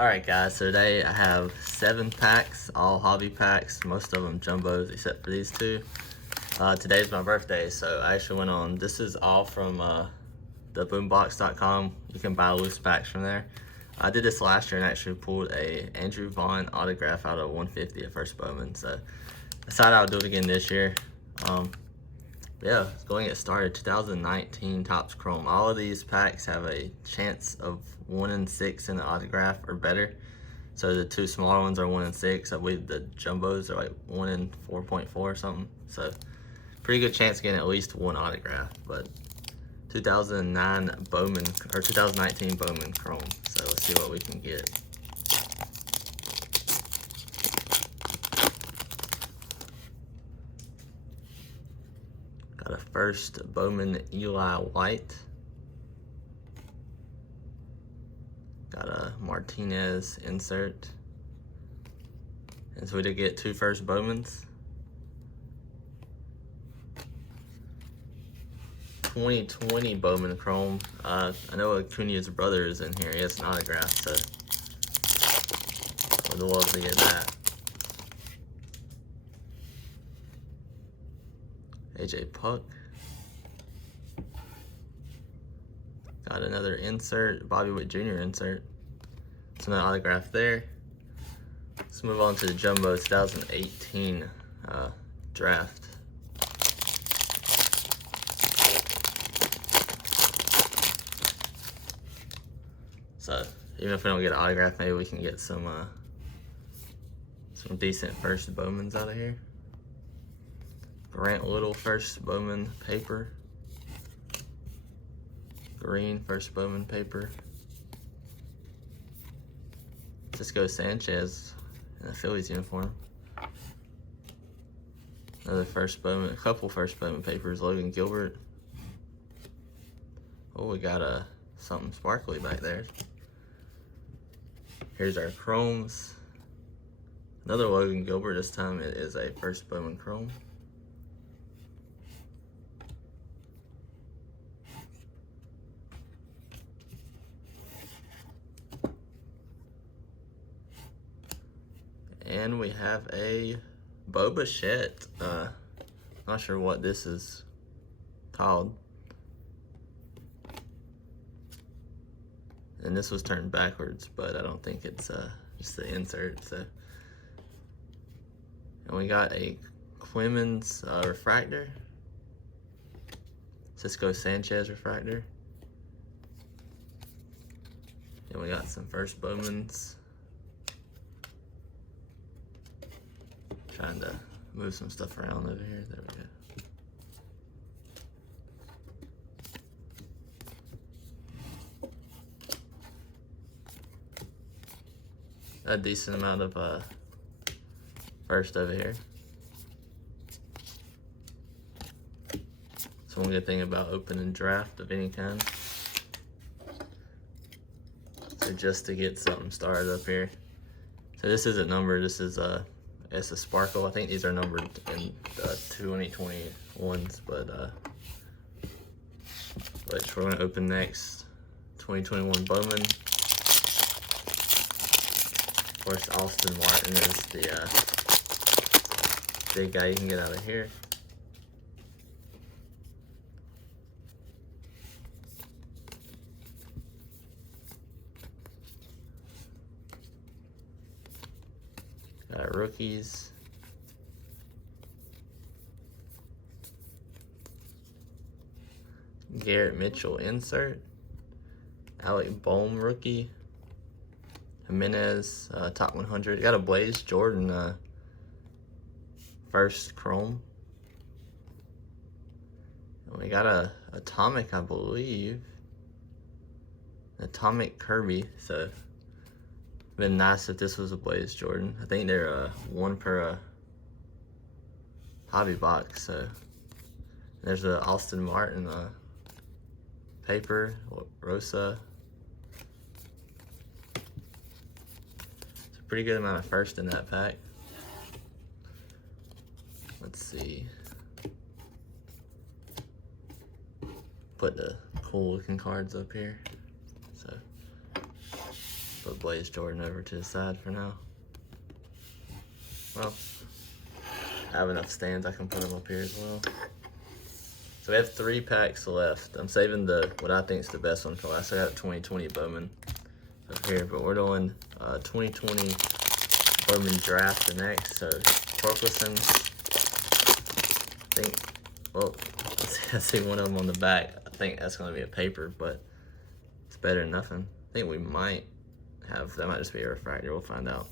Alright guys, so today I have 7 packs, all hobby packs, most of them jumbos except for these two. Today's my birthday, so I actually went on, this is all from the boombox.com. You can buy loose packs from there. I did this last year and actually pulled a Andrew Vaughn autograph out of 150 at First Bowman, so I decided I would do it again this year. Yeah, let's go and get started. 2019 Topps Chrome. All of these packs have a chance of 1 in 6 in the autograph or better. So the two smaller ones are 1 in 6. I believe the jumbos are like 1 in 4.4 or something. So pretty good chance of getting at least one autograph. But 2009 Bowman or 2019 Bowman Chrome. So let's see what we can get. Got a first Bowman Eli White. Got a Martinez insert. And so we did get 2 first Bowmans. 2020 Bowman Chrome. I know Acuna's brother is in here. He has an autograph, so would love to get that. AJ Puck. Got another insert, Bobby Witt Jr. insert. So no autograph there. Let's move on to the Jumbo 2018 draft. So even if we don't get an autograph, maybe we can get some decent first Bowmans out of here. Grant Little first Bowman paper. Green first Bowman paper. Cisco Sanchez in a Phillies uniform. Another first Bowman, a couple first Bowman papers. Logan Gilbert. Oh, we got something sparkly back there. Here's our chromes. Another Logan Gilbert. This time it is a first Bowman chrome. And we have a Bo Bichette. Not sure what this is called. And this was turned backwards, but I don't think it's just the insert. So, and we got a Clemens refractor. Cisco Sanchez refractor. And we got some first Bowmans. Trying to move some stuff around over here. There we go. A decent amount of first over here. So one good thing about opening draft of any kind. So just to get something started up here. So this isn't numbered. This is it's a sparkle. I think these are numbered in 2021s, but which we're gonna open next. 2021 Bowman. Of course, Austin Martin is the big guy you can get out of here. Got rookies. Garrett Mitchell insert. Alec Bohm rookie. Jimenez top 100. Got a Blaze Jordan first chrome. And we got a Atomic, I believe. Atomic Kirby. So been nice if this was a Blaze Jordan. I think they're 1 per hobby box. So there's a Austin Martin paper, Rosa. It's a pretty good amount of first in that pack. Let's see. Put the cool looking cards up here. So put Blaze Jordan over to the side for now. Well, I have enough stands, I can put them up here as well. So we have 3 packs left. I'm saving what I think is the best one for last. I got 2020 Bowman up here, but we're doing 2020 Bowman Draft next. So Torkelson, I think, well, I see one of them on the back. I think that's going to be a paper, but it's better than nothing. I think we might have, that might just be a refractor. We'll find out.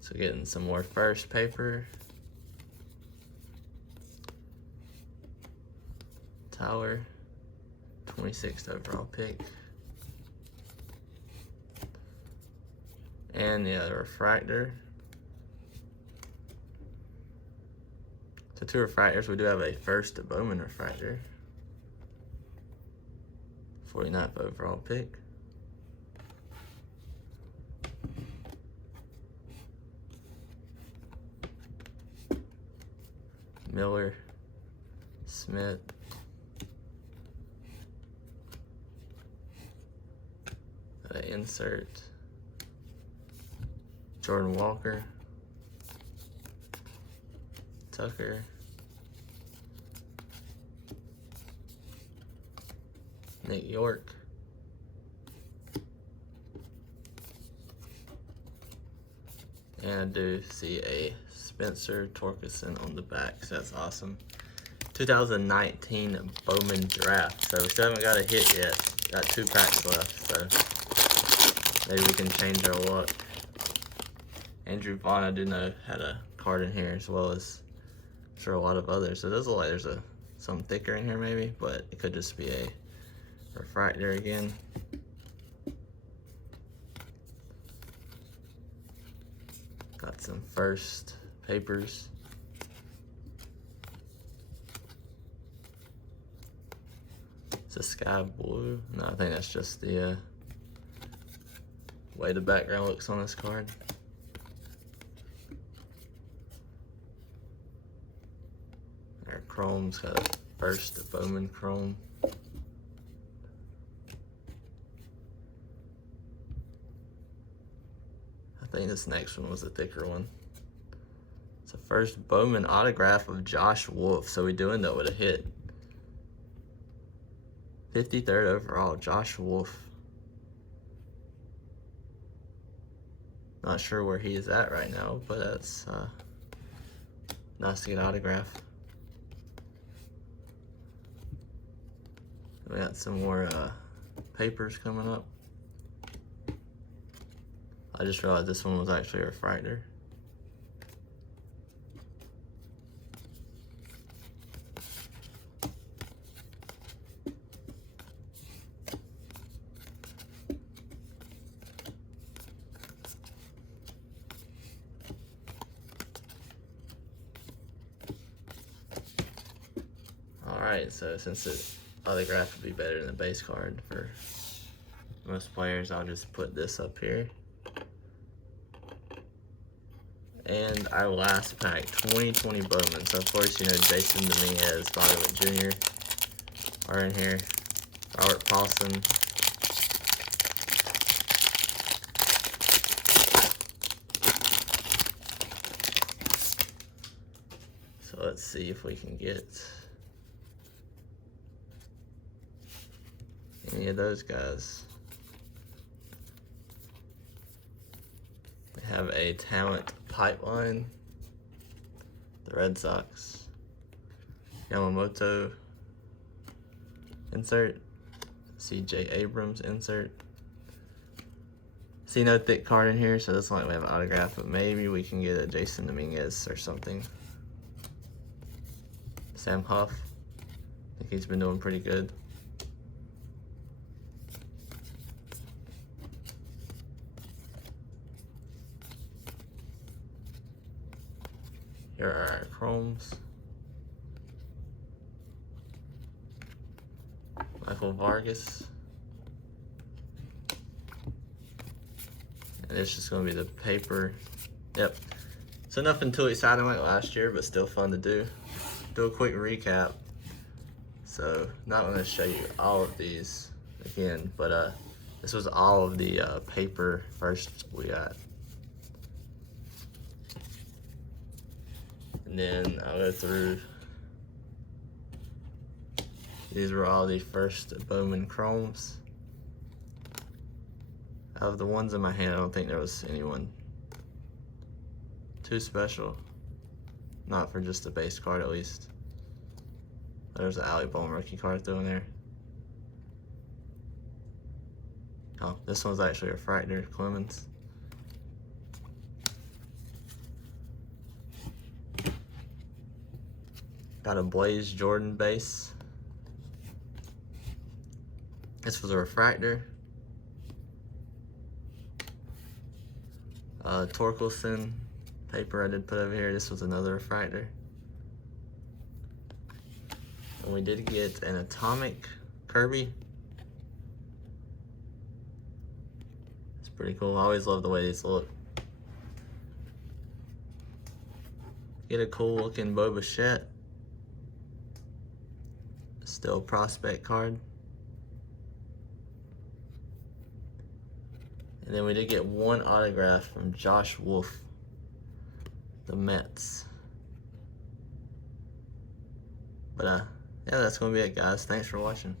So getting some more first paper. Tower, 26th overall pick. And the other refractor. So 2 refractors. We do have a first Bowman refractor. 49th overall pick. Miller, Smith, insert, Jordan Walker, Tucker, Nick York, and I do see a Spencer Torkelson on the back, so that's awesome. 2019 Bowman Draft. So we still haven't got a hit yet. Got 2 packs left, so maybe we can change our luck. Andrew Vaughn, I do know, had a card in here, as well as I'm sure a lot of others. So it does look like there's some thicker in here maybe, but it could just be a refractor again. Got some first papers. It's a sky blue. No, I think that's just the way the background looks on this card. Our chrome's got a first Bowman chrome. I think this next one was a thicker one. It's a first Bowman autograph of Josh Wolf. So we do end up with a hit. 53rd overall, Josh Wolf. Not sure where he is at right now, but that's nice to get autograph. We got some more papers coming up. I just realized this one was actually a refractor. Alright, so since the autograph would be better than the base card for most players, I'll just put this up here. And our last pack, 2020 Bowman. So of course, you know, Jason Dominguez, Bobby Witt Jr. are in here. Robert Paulson. So let's see if we can get any of those guys. We have a talent pipeline. The Red Sox. Yamamoto insert. CJ Abrams insert. See no thick card in here, so this one we have an autograph, but maybe we can get a Jason Dominguez or something. Sam Huff. I think he's been doing pretty good. Here are our chromes. Michael Vargas. And it's just gonna be the paper. Yep. So nothing too exciting like last year, but still fun to do. Do a quick recap. So not gonna show you all of these again, but this was all of the paper first we got. And then I'll go through. These were all the first Bowman Chromes. Of the ones in my hand, I don't think there was anyone too special. Not for just a base card, at least. There's an Alec Bohm rookie card through in there. Oh, this one's actually a Refractor Clemens. Got a Blaze Jordan base. This was a Refractor. Torkelson paper I did put over here. This was another Refractor. And we did get an Atomic Kirby. It's pretty cool. I always love the way these look. Get a cool looking Bo Bichette. Still prospect card. And then we did get one autograph from Josh Wolf, the Mets. But yeah, that's gonna be it, guys. Thanks for watching.